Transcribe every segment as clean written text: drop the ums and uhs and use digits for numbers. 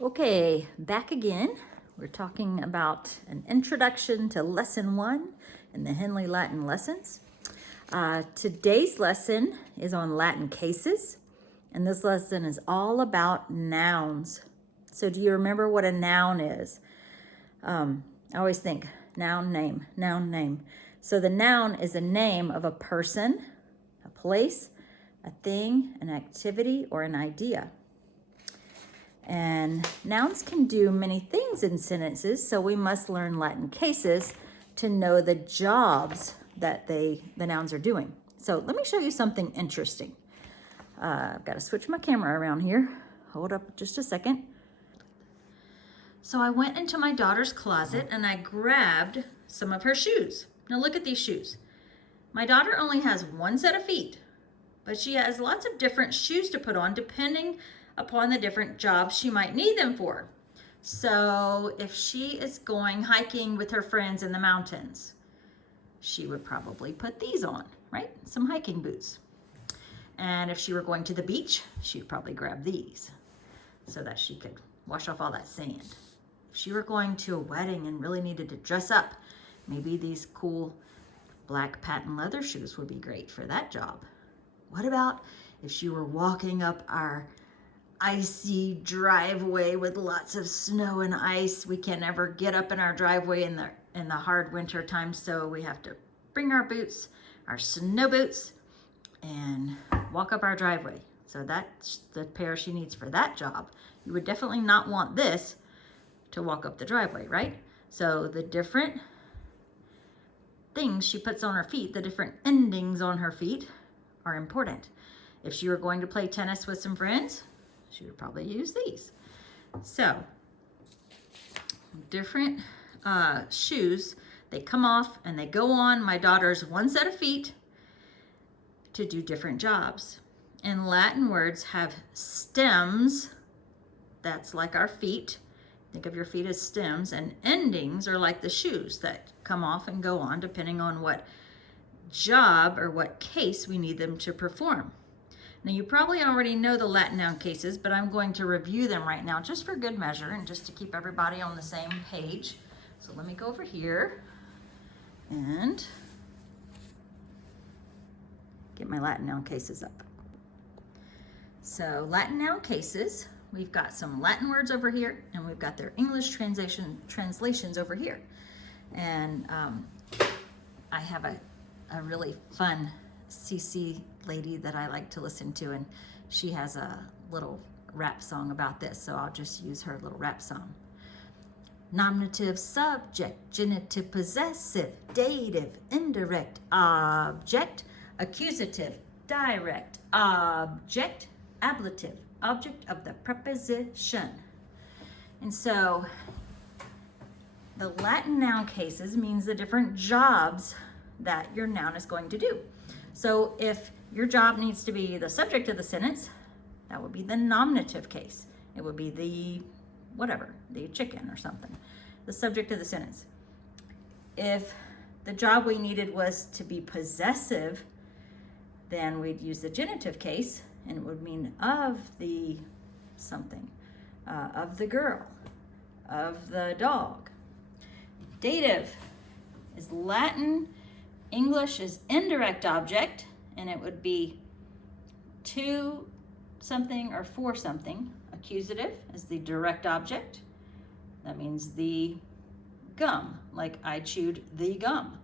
Okay, back again. We're talking about an introduction to lesson 1 in the Henley Latin lessons. Today's lesson is on Latin cases, and this lesson is all about nouns. So do you remember what a noun is? I always think noun, name, noun, name. So the noun is a name of a person, a place, a thing, an activity, or an idea. And nouns can do many things in sentences, so we must learn Latin cases to know the jobs that the nouns are doing. So let me show you something interesting. I've got to switch my camera around here. Hold up just a second. So I went into my daughter's closet and I grabbed some of her shoes. Now look at these shoes. My daughter only has one set of feet, but she has lots of different shoes to put on depending upon the different jobs she might need them for. So if she is going hiking with her friends in the mountains, she would probably put these on, right? Some hiking boots. And if she were going to the beach, she'd probably grab these so that she could wash off all that sand. If she were going to a wedding and really needed to dress up, maybe these cool black patent leather shoes would be great for that job. What about if she were walking up our icy driveway with lots of snow and ice? We can never get up in our driveway in the hard winter time, so we have to bring our boots, our snow boots, and walk up our driveway. So that's the pair she needs for that job. You would definitely not want this to walk up the driveway, right? So the different things she puts on her feet, the different endings on her feet, are important. If she were going to play tennis with some friends, she would probably use these. So, different shoes, they come off and they go on my daughter's one set of feet to do different jobs. And Latin words have stems, that's like our feet. Think of your feet as stems, and endings are like the shoes that come off and go on depending on what job or what case we need them to perform. Now you probably already know the Latin noun cases, but I'm going to review them right now just for good measure and just to keep everybody on the same page. So let me go over here and get my Latin noun cases up. So Latin noun cases, we've got some Latin words over here and we've got their English translations over here. And I have a really fun CC lady that I like to listen to, and she has a little rap song about this, so I'll just use her little rap song. Nominative, subject, genitive, possessive, dative, indirect, object, accusative, direct, object, ablative, object of the preposition. And so the Latin noun cases means the different jobs that your noun is going to do. So if your job needs to be the subject of the sentence, that would be the nominative case. It would be the whatever, the chicken or something, the subject of the sentence. If the job we needed was to be possessive, then we'd use the genitive case, and it would mean of the something, of the girl, of the dog. Dative is Latin. English is indirect object, and it would be to something or for something. Accusative is the direct object. That means the gum, like I chewed the gum.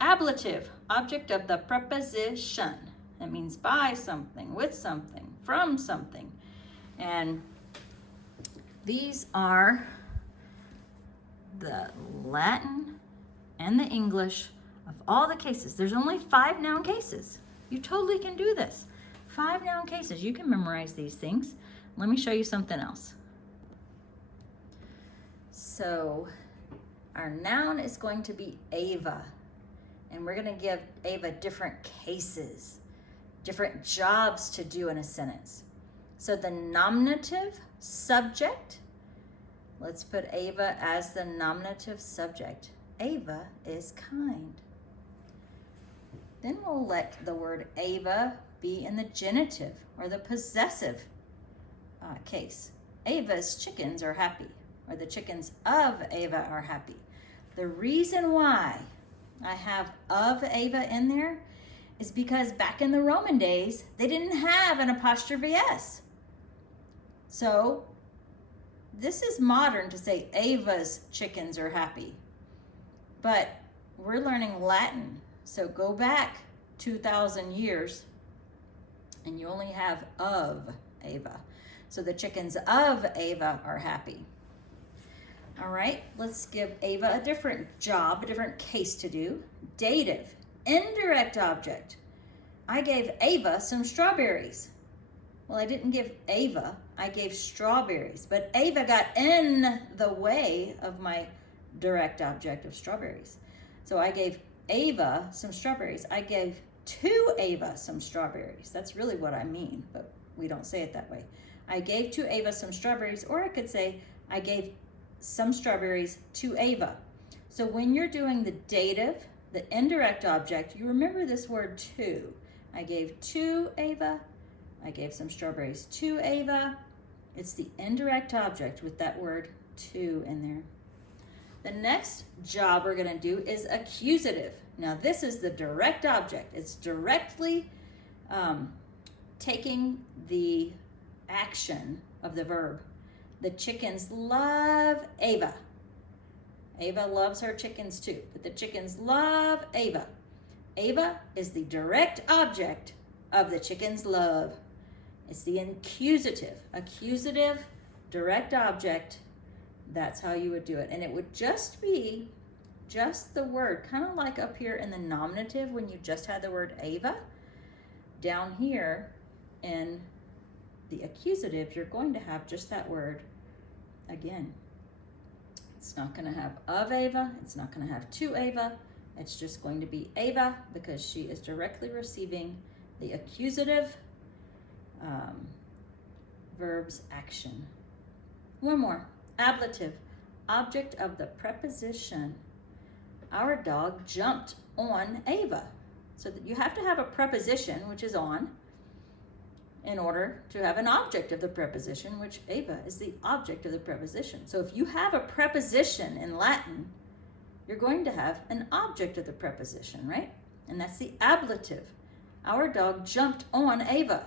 Ablative, object of the preposition. That means by something, with something, from something. And these are the Latin and the English of all the cases. There's only 5 noun cases. You totally can do this. 5 noun cases. You can memorize these things. Let me show you something else. So our noun is going to be Ava, and we're going to give Ava different cases, different jobs to do in a sentence. So the nominative subject, let's put Ava as the nominative subject. Ava is kind. Then we'll let the word Ava be in the genitive or the possessive case. Ava's chickens are happy, or the chickens of Ava are happy. The reason why I have of Ava in there is because back in the Roman days, they didn't have an apostrophe S. So this is modern to say Ava's chickens are happy, but we're learning Latin. So go back 2,000 years and you only have of Ava. So the chickens of Ava are happy. All right, let's give Ava a different job, a different case to do. Dative, indirect object. I gave Ava some strawberries. Well, I didn't give Ava, I gave strawberries, but Ava got in the way of my direct object of strawberries. So I gave Ava some strawberries. I gave to Ava some strawberries. That's really what I mean, but we don't say it that way. I gave to Ava some strawberries, or I could say I gave some strawberries to Ava. So when you're doing the dative, the indirect object, you remember this word to. I gave to Ava, I gave some strawberries to Ava. It's the indirect object with that word to in there. The next job we're going to do is accusative. Now this is the direct object. It's directly taking the action of the verb. The chickens love Ava. Ava loves her chickens too, but the chickens love Ava. Ava is the direct object of the chickens' love. It's the accusative. Accusative, direct object. That's how you would do it. And it would just be just the word, kind of like up here in the nominative when you just had the word Ava. Down here in the accusative, you're going to have just that word again. It's not going to have of Ava. It's not going to have to Ava. It's just going to be Ava because she is directly receiving the accusative verb's action. One more. Ablative, object of the preposition. Our dog jumped on Ava. So that you have to have a preposition, which is on, in order to have an object of the preposition, which Ava is the object of the preposition. So if you have a preposition in Latin, you're going to have an object of the preposition, right? And that's the ablative. Our dog jumped on Ava.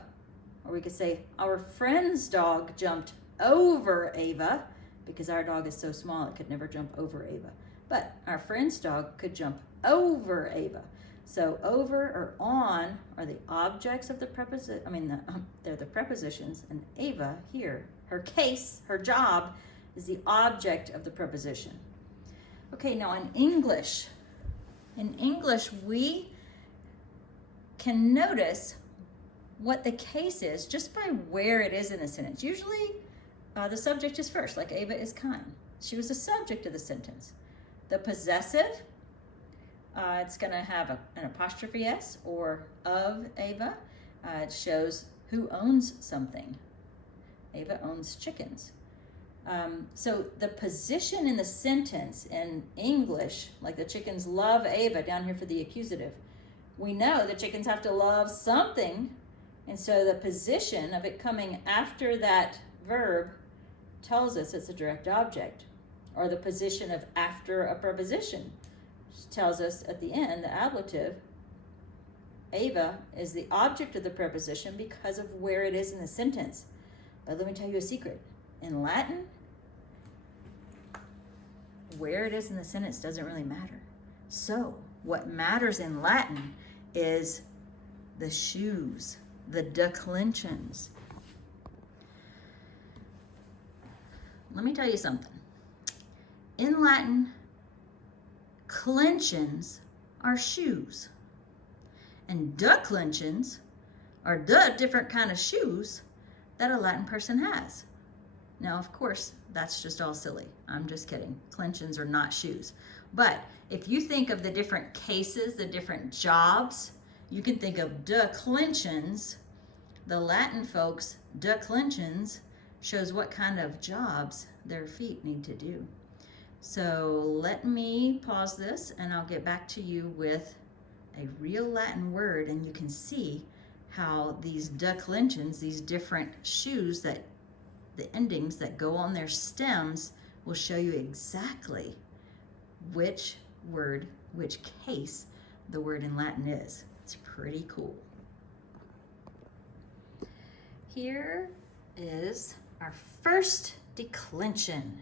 Or we could say, our friend's dog jumped over Ava, because our dog is so small it could never jump over Ava. But our friend's dog could jump over Ava. So over or on are the objects of the preposition. They're the prepositions, and Ava here, her case, her job, is the object of the preposition. Okay, now in English we can notice what the case is just by where it is in the sentence. Usually the subject is first, like Ava is kind. She was the subject of the sentence. The possessive, it's going to have an apostrophe S or of Ava. It shows who owns something. Ava owns chickens. So the position in the sentence in English, like the chickens love Ava down here for the accusative, we know the chickens have to love something. And so the position of it coming after that verb tells us it's a direct object. Or the position of after a preposition tells us at the end, the ablative, Ava is the object of the preposition because of where it is in the sentence. But let me tell you a secret. In Latin, where it is in the sentence doesn't really matter. So what matters in Latin is the shoes, the declensions. Let me tell you something. In Latin, clensions are shoes, and declensions are the different kind of shoes that a Latin person has. Now, of course, that's just all silly. I'm just kidding. Clensions are not shoes. But if you think of the different cases, the different jobs, you can think of declensions. The Latin folks, declensions shows what kind of jobs their feet need to do. So let me pause this and I'll get back to you with a real Latin word, and you can see how these declensions, these different shoes that the endings that go on their stems will show you exactly which word, which case the word in Latin is. It's pretty cool. Here is our first declension.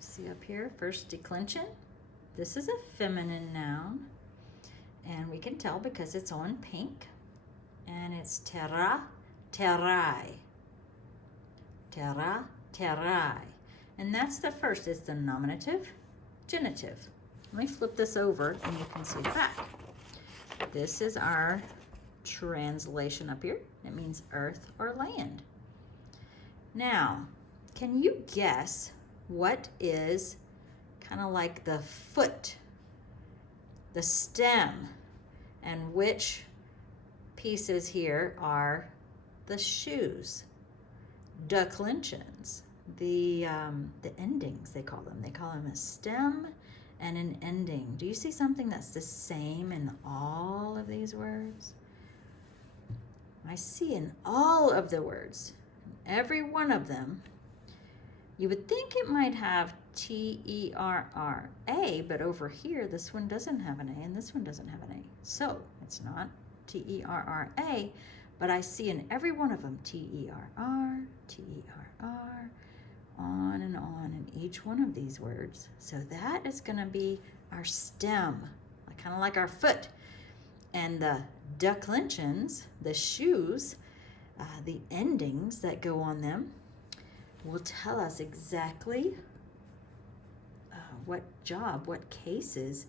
See up here, first declension. This is a feminine noun, and we can tell because it's on pink, and it's terra, terrai. Terra, terrai. And that's the first, it's the nominative, genitive. Let me flip this over and you can see the back. This is our translation up here. It means earth or land. Now, can you guess what is kind of like the foot, the stem, and which pieces here are the shoes? Declensions, the endings, they call them. They call them a stem and an ending. Do you see something that's the same in all of these words? I see in all of the words, every one of them, you would think it might have T-E-R-R-A, but over here, this one doesn't have an A and this one doesn't have an A. So it's not T-E-R-R-A, but I see in every one of them T-E-R-R, T-E-R-R, on and on in each one of these words. So that is going to be our stem, kind of like our foot. And the declensions, the shoes, the endings that go on them, will tell us exactly what job, what cases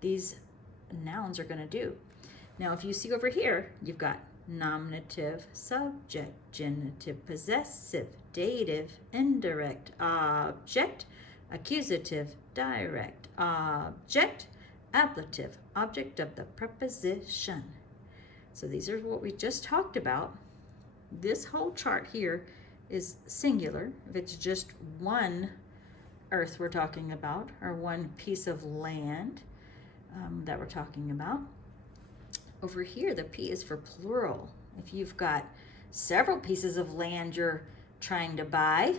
these nouns are going to do. Now, if you see over here, you've got nominative, subject, genitive, possessive, dative, indirect, object, accusative, direct, object, ablative, object of the preposition. So these are what we just talked about. This whole chart here is singular. If it's just one earth we're talking about, or one piece of land that we're talking about. Over here, the P is for plural. If you've got several pieces of land you're trying to buy,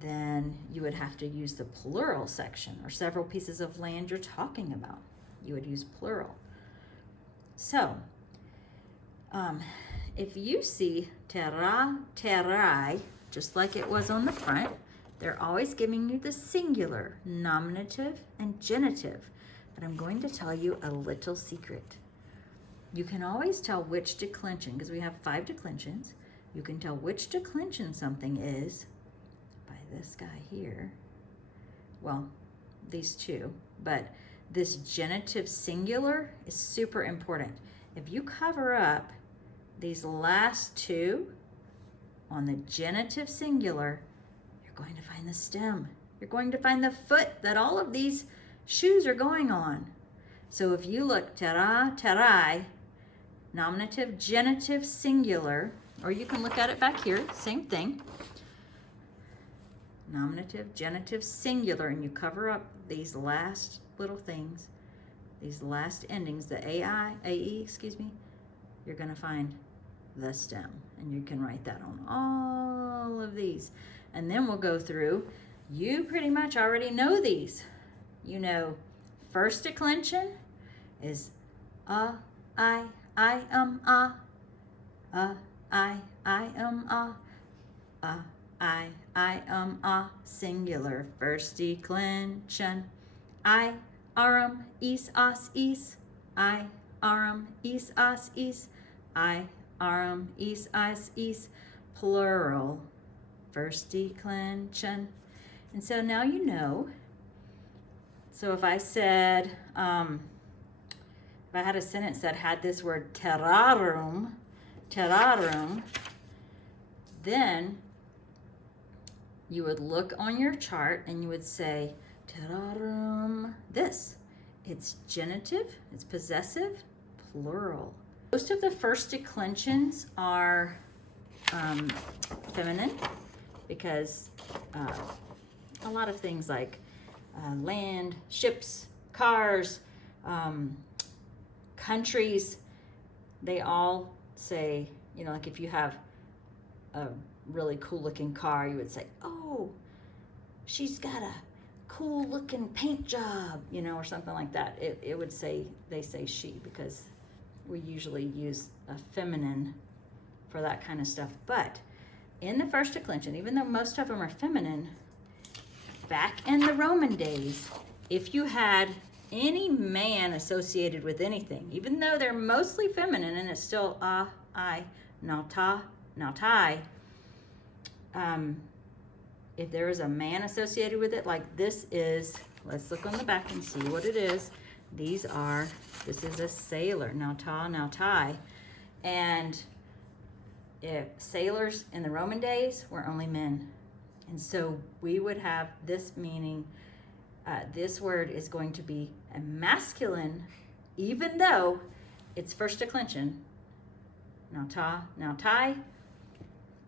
then you would have to use the plural section, or several pieces of land you're talking about. You would use plural. So, if you see terra, terrai, just like it was on the front, they're always giving you the singular, nominative, and genitive. But I'm going to tell you a little secret. You can always tell which declension, because we have 5 declensions. You can tell which declension something is by this guy here. Well, these two, but this genitive singular is super important. If you cover up these last two on the genitive singular, you're going to find the stem. You're going to find the foot that all of these shoes are going on. So if you look terra, terrai, nominative, genitive, singular, or you can look at it back here, same thing. Nominative, genitive, singular, and you cover up these last little things, these last endings, the AI, AE, excuse me, you're going to find the stem. And you can write that on all of these. And then we'll go through. You pretty much already know these. You know, first declension is I, I, singular. First declension. I, is, as, is. I, is, as, is. I, is, as, is. Plural. First declension. And so now you know. So if I said, if I had a sentence that had this word terrarum, then you would look on your chart and you would say, terrarum, this. It's genitive, it's possessive, plural. Most of the first declensions are feminine because a lot of things like land, ships, cars, countries, they all say, you know, like if you have a really cool looking car, you would say, oh, she's got a cool looking paint job, you know, or something like that. It would say, they say she, because we usually use a feminine for that kind of stuff. But in the first declension, even though most of them are feminine, back in the Roman days, if you had any man associated with anything, even though they're mostly feminine and it's still I, nautai, if there is a man associated with it, like this is, let's look on the back and see what it is. This is a sailor, nautai. And if sailors in the Roman days were only men. And so we would have this meaning, this word is going to be a masculine, even though it's first declension, nautai,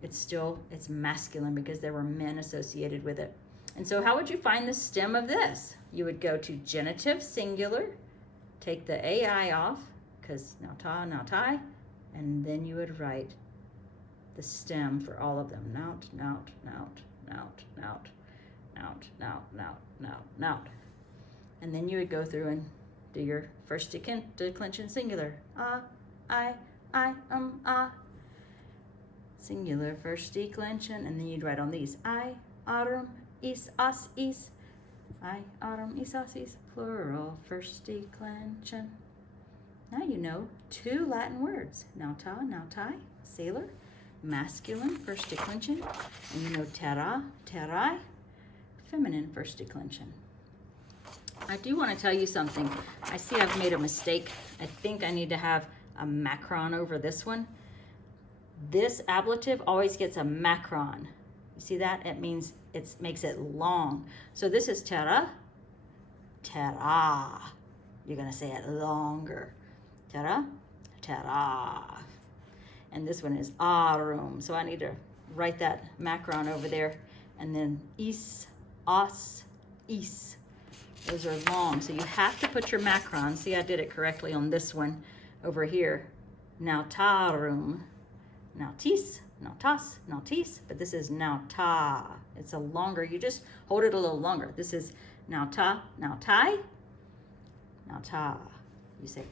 it's masculine because there were men associated with it. And so how would you find the stem of this? You would go to genitive singular, take the AI off, because nautai, and then you would write the stem for all of them. Naut. And then you would go through and do your first declension singular. I, singular, first declension, and then you'd write on these. I, autumn, is, us, is. I, autumn, is, us, is, plural, first declension. Now you know 2 Latin words. Nautai, sailor, masculine, first declension. And you know terrai, feminine, first declension. I do want to tell you something. I see I've made a mistake. I think I need to have a macron over this one. This ablative always gets a macron. You see that? It means it makes it long. So this is terra. You're going to say it longer. Terra. And this one is arum. So I need to write that macron over there. And then is, os, is. Those are long. So you have to put your macron. See, I did it correctly on this one over here. Nautarum. Nautis, nautas, nautis, but this is nauta. It's a longer, you just hold it a little longer. This is nauta, nautai, nauta. You say